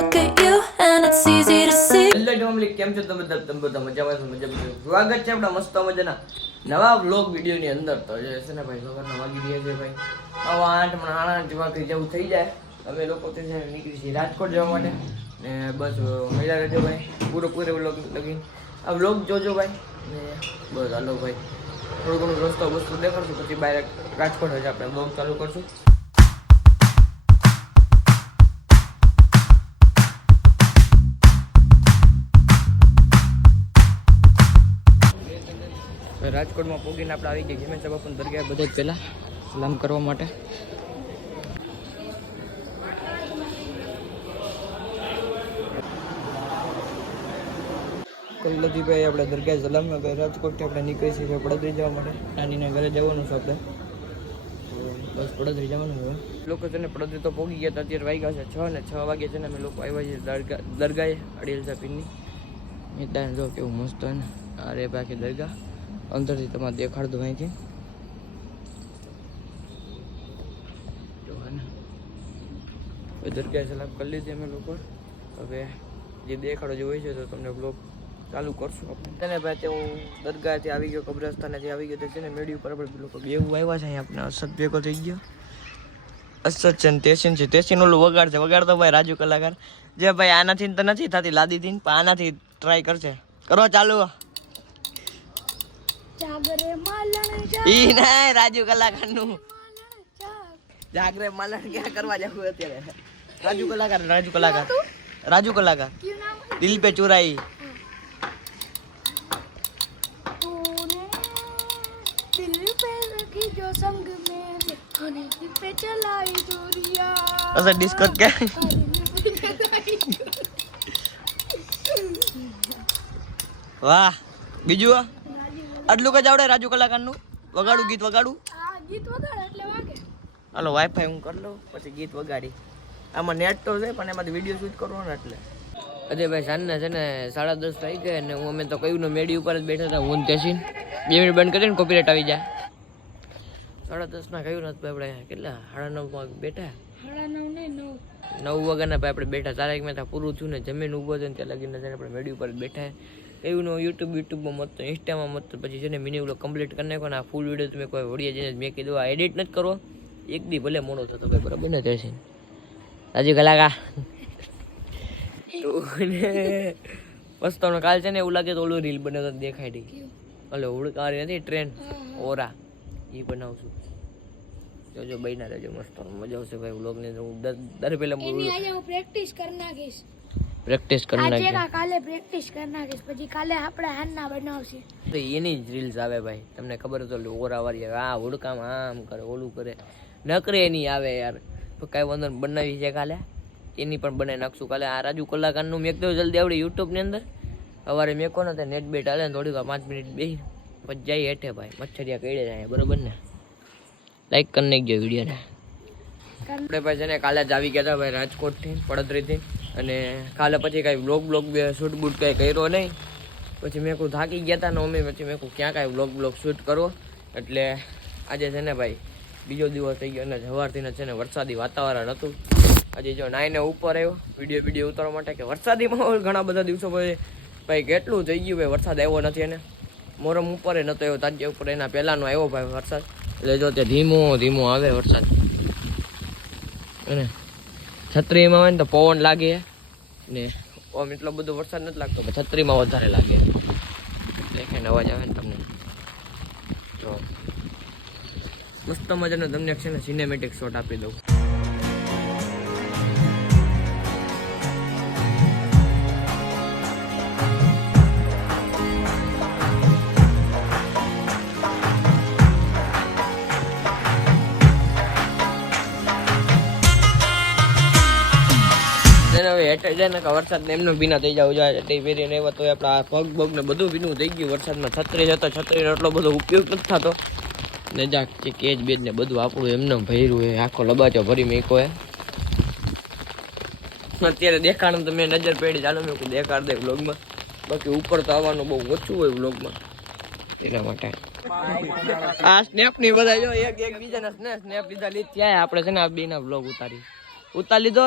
look at you and it's easy to see. Hello family, કેમ છો તમે બધા મજામાં છો? મજામાં. સ્વાગત છે આપણા મસ્ત મજાના નવા વ્લોગ વિડીયોની અંદર. તો જે છે ને ભાઈ સવારના વાગી રહ્યા છે ભાઈ 8 જેવા જેવું થઈ જાય. અમે લોકો તે નીકળી છીએ રાજકોટ જવા માટે ને બસ મળ્યા રહેજો ભાઈ પૂરો વ્લોગ લગીને આ વ્લોગ જોજો ભાઈ ને બસ હાલો ભાઈ થોડું ઘણું રસ્તો વસ્તુ દેખાડશું પછી બહાર રાજકોટ જ આપણે વ્લોગ ચાલુ કરશું. રાજકોટમાં પોગીને આપણે આવી ગયા જીમેન સાહેબ પણ દરગાહ બધા જ પહેલાં સલામ કરવા માટે. કલ્લજીભાઈ આપણે દરગાહ સલામ રાજકોટથી આપણે નીકળી છીએ પડદરી જવા માટે. નાનીના ઘરે જવાનું છે આપણે, બસ પડદરી જવાનું હવે. લોકો છે ને પડદરી તો પોગી ગયા હતા, અત્યારે વાગ્યા છે 6 ને 6 વાગે છે ને અમે લોકો આવ્યા છીએ દરગાહે અડીલ સાપીની. મેદાન જો કેવું મસ્ત હોય ને, અરે બાકી દરગાહ અંદરથી તમારે દેખાડ દો અહીંથી. દરગાહ સલામ કરી લીધી અમે લોકો. હવે જે દેખાડો જે હોય છે તો તમને બ્લોગ ચાલુ કરશું આપણે. ને ભાઈ તે હું દરગાહથી આવી ગયો, કબ્રસ્તાનેથી આવી ગયો છે ને મેડી ઉપર આપણે લોકો બેવું આવ્યા છે. અહીંયા આપણે અસદ ભેગો થઈ ગયો. અસદ છે ને તેસીન છે. તેસીન ઓલું વગાડશે, વગાડતો ભાઈ રાજુ કલાકાર જે ભાઈ આનાથી તો નથી થતી લાદીથી, પણ આનાથી ટ્રાય કરશે. કરો ચાલુ. ઈ ના રાજુ કલાકાર નું જાગરે માલણ ક્યાં કરવા જવું અત્યારે? રાજુ કલાકાર દિલ પે ચુરાઈ. अच्छा डिस्कट क्या वाह બીજું આટલું જ આવડે રાજુ કલાકાર નું? વગાડું ગીત વગાડું? હાલો વાઈફાઈ હું કરી લઉં પછી ગીત વગાડી. આમાં નેટ તો છે પણ એમાંથી વિડીયો શૂટ કરવો ને એટલે. અજય ભાઈ સાંજના છે ને 10:30 થઈ ગયા ને હું અમે તો કયું મેડી ઉપર જ બેઠા હતા. હું તેસીન 2 મિનિટ બંધ કરીને કોપીરાઇટ આવી જાય. 10:30 ના કયું નથી આપણે કેટલા 9:30 બેઠા. 9 વાગ્યાના ભાઈ આપણે બેઠા. 4 મેં પૂરું થયું ને જમીન ઊભો છે ને ત્યાં લગીને આપણે મેડી ઉપર જ બેઠા. એવું નો યુટ્યુબમાં મત, ઇન્સ્ટામાં મત, પછી છે ને મિની વ્લોગ કમ્પ્લીટ કરી નાખો ને આ ફૂલ વિડીયો તમે કોઈ વડીએ જઈને મેં કીધું આ એડિટ નથી કરો. એક દી ભલે મોડો થતો ભાઈ, બરાબર ને? તેસીન રાજુ કલાકાર પસ્તાનો કાલ છે ને એવું લાગે તો ઓલું રીલ બનાવતો દેખાય નહીં. હલો ઉડકારી નથી ટ્રેન ઓરા એ બનાવશું. જોજો બહીના રહેજો, મસ્ત મજા આવશે ભાઈ વ્લોગની અંદર. હું દર પહેલા પ્રેક્ટિસ કરી નાખીશ. કાલે પ્રેક્ટિસ કરી નાખીશ પછી કાલે આપણે હાનના બનાવશે. તો એની જ રીલ્સ આવે ભાઈ, તમને ખબર તો ઓરા વાળી આ હુડકામાં આમ કરે ઓલું કરે નકરે એની આવે યાર. તો કાંઈ વાંધો બનાવી છે કાલે, એની પણ બનાવી નાખશું કાલે. આ રાજુ કલાકારનું મેં કીધું જલ્દી આવડે યુટ્યુબની અંદર. સવારે મેકો ને નેટ બેટ હાલે ને થોડીક 5 મિનિટ બેસી પછી જઈ હેઠે ભાઈ મચ્છરિયા કઈડે જાય, બરોબર ને? લાઈક કરી નાખજો વિડીયોને. આપણે ભાઈ છે ને કાલે જ આવી ગયા હતા ભાઈ રાજકોટથી પડદરીથી. અને કાલે પછી કાંઈ વ્લોગ શૂટ બૂટ કાંઈ કર્યો નહીં. પછી મેં કહું થાકી ગયા હતા ને અમે, પછી મેં કહું ક્યાં કાંઈ વ્લોગ શૂટ કરવો. એટલે આજે છે ને ભાઈ બીજો દિવસ થઈ ગયો અને સવારથી છે ને વરસાદી વાતાવરણ હતું. આજે જો નાઈને ઉપર આવ્યો વિડીયો ઉતારવા માટે કે વરસાદી માહોલ ઘણા બધા દિવસો પછી ભાઈ કેટલું થઈ ગયું ભાઈ. વરસાદ આવ્યો નથી અને મોરમ ઉપર નહોતો આવ્યો, તાજિયા ઉપર એના પહેલાંનો આવ્યો ભાઈ વરસાદ. એટલે જો ત્યાં ધીમો આવે વરસાદ. અને છત્રીમાં હોય ને તો પવન લાગે ને આમ એટલો બધો વરસાદ નથી લાગતો, પણ છત્રીમાં વધારે લાગે. એટલે અવાજ આવે ને તમને તો મસ્ત મજાનો તમને છે ને સિનેમેટિક શોટ આપી દઉં. વરસાદ ને એમનું ભીના થઈ જવું જોઈએ. તે પહેરીને એવા તો આપણા પગ ને બધું ભીનું થઈ ગયું વરસાદમાં. છત્રી જતો છત્રીનો એટલો બધો ઉપયોગ નથી થતો ને જાક કેજ બેજ ને બધું આપણું એમને ભર્યું એ આખો લબાચો ભરી મેકો એ. અત્યારે દેખાડું તો મેં નજર પેડી ચાલો મેં દેખાડ દે વ્લોગમાં. બાકી ઉપર તો આવવાનું બહુ ઓછું હોય વ્લોગમાં, એના માટે આ સ્નેપ ની બધા જો એક બીજાના સ્નેપ લીધા લીધી ત્યાં આપણે છે ને આ બેના વ્લોગ ઉતારી લીધો.